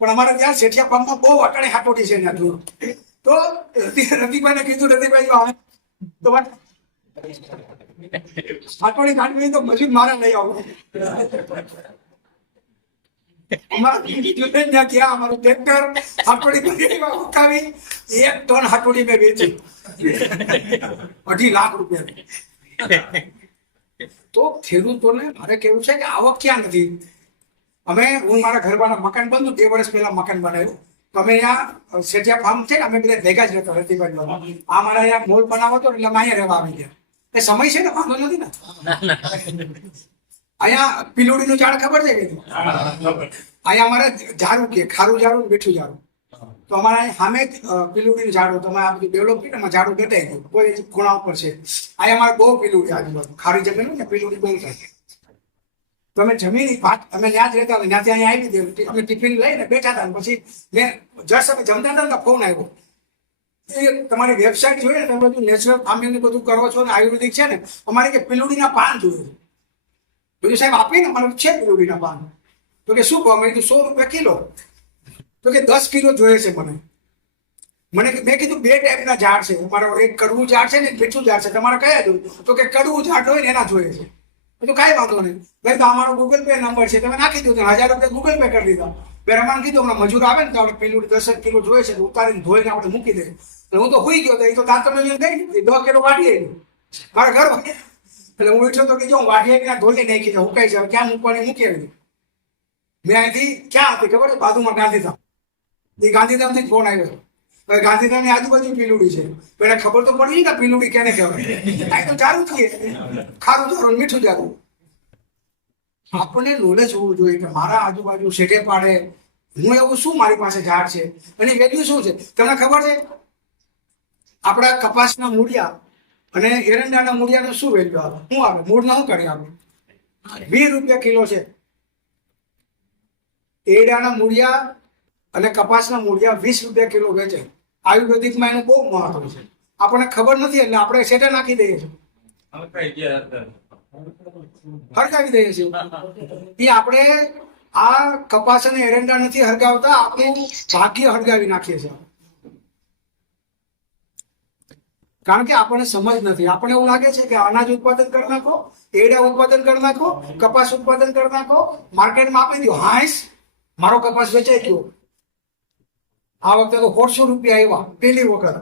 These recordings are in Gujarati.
પણ અમારે ત્યાં શેઠિયા ફાર્મમાં બહુ અટાણે હાટોટી છે ત્યાં જોયું. તો રતિભાઈને કીધું, રતિભાઈ આવે તો હાટોડી કાઢવી તો મજૂર મારે લઈ આવું. અમારા ત્યાં ગયા અમારું ટ્રેક્ટર હાટોડી ઉઠાવી 1 ટન હાટોડી મેં વેચી 2.5 લાખ રૂપિયા. તો ખેડૂતોને મારે કેવું છે કે આવક ક્યાં નથી. હું મારા ઘરવાળા મકાન બંધું 2 વર્ષ પહેલા મકાન બનાવ્યું. તો અમે અહીંયા શેઠિયા ફાર્મ છે ને, અમે બધા ભેગા જ રહેતા રતિભાઈ. આ મારા અહીંયા મોલ બનાવો હતો એટલે અમે અહીંયા રહેવા આવી ગયા. એ સમય છે ને, વાંધો નથી ને. અહીંયા પીલુડીનું ઝાડ ખબર છે કે અહીંયા અમારે ઝાડું કે ખારું ઝાડું, મીઠું ઝાડું. તો અમારા સામે પીલુડીનું ઝાડું, તમે આ બધું ડેવલપ કરીને એમાં ઝાડું ગટાઈ ગયું, કોઈ ખૂણા ઉપર છે. અહીંયા અમારે બહુ પીલુડી આજુબાજુ ખારી જમીન ને પીલુડી બહુ થાય. તો અમે જમીન અમે ત્યાં જ રહેતા હતા, ત્યાંથી અહીંયા આવી હતી. અમે ટિફિન લઈને બેઠા હતા. પછી મેં જસ્ટ અમે જમતા હતા ને ફોન આવ્યો. એ તમારી વેબસાઇટ જોઈએ ને, તમે બધું નેચરલ ફાર્મિંગ બધું કરો છો ને, આયુર્વેદિક છે ને, અમારે કે પીલુડીના પાન જોઈએ. બધું સાહેબ આપીને અમારે છે પીલુડીના પાન. તો કે શું ભાવ? મેં કીધું 100 રૂપિયા કિલો. તો કે 10 કિલો જોઈએ છે મને. મેં કીધું 2 ટાઈપના ઝાડ છે અમારો, એક કડવું ઝાડ છે ને એક મીઠું ઝાડ છે, તમારે કયા જોઈએ? તો કે કડવું ઝાડ હોય ને એના જોઈએ છે. તો કાંઈ વાંધો નહીં ભાઈ, તો અમારો ગૂગલ પે નંબર છે, તમે નાખી દો. 1000 રૂપિયા ગૂગલ પે કરી દીધા. મેં રમાન કીધું હમણાં મજૂર આવે ને તો આપણે પેલું 10 કિલો જોઈએ છે, ઉતારીને ધોઈને આપણે મૂકી દે. હું તો હોઈ ગયો હતો, એ તો દાંતને લઈને દઈ 10 કિલો વાઢી આવી મારા ઘર. એટલે હું ઉઠ્યો તો કે જો હું વાઢી આવી ધોઈને નાખી દઉં, હુકાઈ જાય, ક્યાં મૂકવાની મૂકી આવી. મેં અહીંથી ક્યાં હતી ખબર છે? બાજુમાં ગાંધીધામ. એ ગાંધીધામથી ફોન આવ્યો. ગાંધીધામની આજુબાજુ પીલુડી છે. પેલા ખબર તો પડી કે પીલુડી કેને કહેવાય. આ તો ચારું જ ખારું ચારું મીઠું ચારું. આપણને નોલેજ હોવું જોઈએ કે મારા આજુબાજુ શેઠે પાડે હું એવું શું મારી પાસે ઝાડ છે, એની વેલ્યુ શું છે તમને ખબર છે? આપણા કપાસના મૂળિયા અને એરંડાના મૂળિયાનો શું વેલ્યુ આવે? શું આવે? મૂળના શું કરી આવે? 20 રૂપિયા કિલો છે. એરંડાના મૂળિયા અને કપાસના મૂળિયા 20 રૂપિયા કિલો વેચે. આયુર્વેદિકમાં એનું બહુ મહત્વ છે. આપણને ખબર નથી એટલે આપણે શેઠે નાખી દઈએ છીએ, હરગાવી દઈએ છીએ. એ આપણે આ કપાસ અને એરંડા નથી હરગાવતા, આપણું ભાગ્ય હરગાવી નાખીએ છીએ. કારણ કે આપણને સમજ નથી. આપણને એવું લાગે છે કે અનાજ ઉત્પાદન કરી નાખો, એરડા ઉત્પાદન કરી નાખો, કપાસ ઉત્પાદન કરી નાખો, માર્કેટમાં આપી દો, હાઈસ મારો કપાસ વેચાઈ ગયો. આ વખતે તો 150 રૂપિયા આવ્યા પહેલી વખત.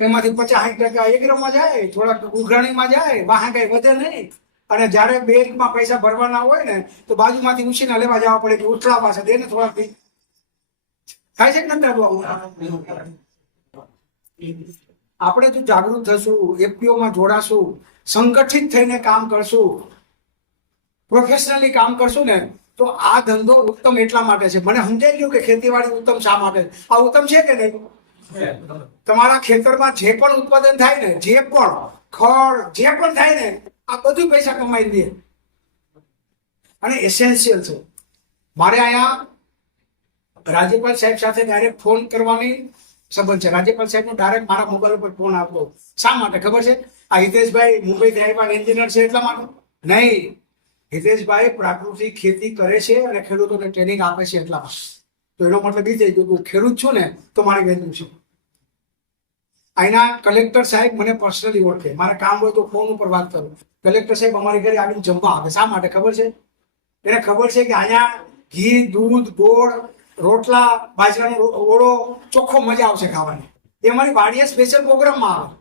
એમાંથી 50-60% એગ્રોમાં જાય, થોડાક ઉઘરાણીમાં જાય, વાહ કઈ વધે નહીં. અને જયારે બેંકમાં પૈસા ભરવાના હોય ને તો બાજુમાંથી ઉછીના લેવા જવા પડે કે ઉછળા પાસે દે ને થોડાક. થાય છે કે નથી? આપણે જો જાગૃત થશું, એફપીઓમાં જોડાશું, સંગઠિત થઈને કામ કરશું, પ્રોફેશનલી કામ કરશું ને, તો આ ધંધો ઉત્તમ એટલા માટે છે. મને સમજાઈ ગયું કે ખેતીવાડી ઉત્તમ શા માટે. આ ઉત્તમ છે કે નહીં? તમારા ખેતરમાં જે પણ ઉત્પાદન થાય ને, જે પણ ખડ જે પણ થાય ને, આ બધું પૈસા કમાઈ દે અને એસેન્શિયલ છે. મારે અહીંયા રાજ્યપાલ સાહેબ સાથે ડાયરેક્ટ ફોન કરવાની સંબંધ છે. રાજ્યપાલ સાહેબનો ડાયરેક્ટ મારા મોબાઈલ ઉપર ફોન આવતો. શા માટે ખબર છે? આ હિતેશભાઈ મુંબઈથી આવ્યા એન્જિનિયર છે એટલા માટે નહીં. હિતેશભાઈ પ્રાકૃતિક ખેતી કરે છે અને ખેડૂતોને ટ્રેનિંગ આપે છે એટલા માટે. તો એનો મતલબ એ થઈ ગયો હું ખેડૂત છું ને તો મારી વેલ્યુ છે. અહીંના કલેક્ટર સાહેબ મને પર્સનલી ઓળખે. મારે કામ હોય તો ફોન ઉપર વાત કરું. કલેક્ટર સાહેબ અમારી ઘરે આવીને જમવા આવે. શા માટે ખબર છે? એને ખબર છે કે અહીંયા ઘી, દૂધ, ગોળ, રોટલા, બાજરાનો ઓળો ચોખ્ખો મજા આવશે ખાવાની. એ અમારી વાડીએ સ્પેશિયલ પ્રોગ્રામમાં આવે.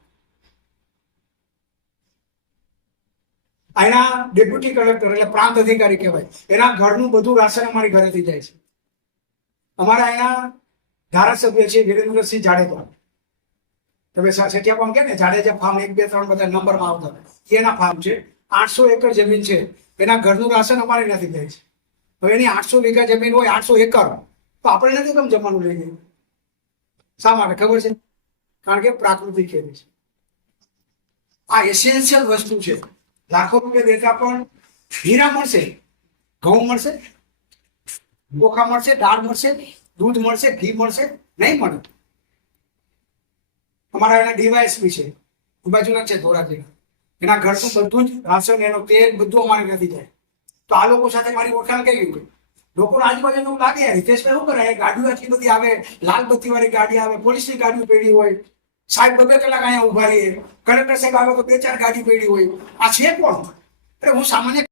અહીંના ડેપ્યુટી કલેક્ટર એટલે પ્રાંત અધિકારી કહેવાય, એના ઘરનું બધું રાશન અમારી ઘરેથી જાય છે. અમારા અહીંયા ધારાસભ્ય છે વિરેન્દ્રસિંહ જાડેજા. તમે શેઠિયા ફાર્મ કે ને જાડેજા ફાર્મ 1, 2, 3 બધા નંબરમાં આવતા, એના ફાર્મ છે. 800 એકર જમીન છે. એના ઘરનું રાશન અમારે નથી જાય છે. હવે એની 800 વીઘા જમીન હોય, 800 એકર, તો આપણે નથી કેમ જમવાનું લઈ ગયું? શા માટે ખબર છે? કારણ કે પ્રાકૃતિક ખેતી છે. આ એસેન્શિયલ વસ્તુ છે. લાખો રૂપિયા દેતા પણ હીરા મળશે, ઘઉં મળશે, ચોખા મળશે, દાળ મળશે, દૂધ મળશે, ઘી મળશે? નહીં મળે. અમારા એના ડીવાયએસપી છે, બાજુના છે ધોરાજીના. એના ઘરનું બધું જ રાશન, એનો તેલ બધું અમારે નથી જાય. તો આ લોકો સાથે મારી ઓળખાણ કેવી હોય? લોકોને આજુબાજુ એવું લાગે હિતેશભાઈ શું કરે ગાડીઓ આટલી બધી આવે, લાલ બત્તી વાળી ગાડી આવે, પોલીસની ગાડીઓ પડી હોય, સાહેબ 2-2 કલાક અહીંયા ઉભા રહીએ, કલેક્ટર સાહેબ આવે તો 2-4 ગાડી પડી હોય, આ છે કોણ? અરે હું સામાન્ય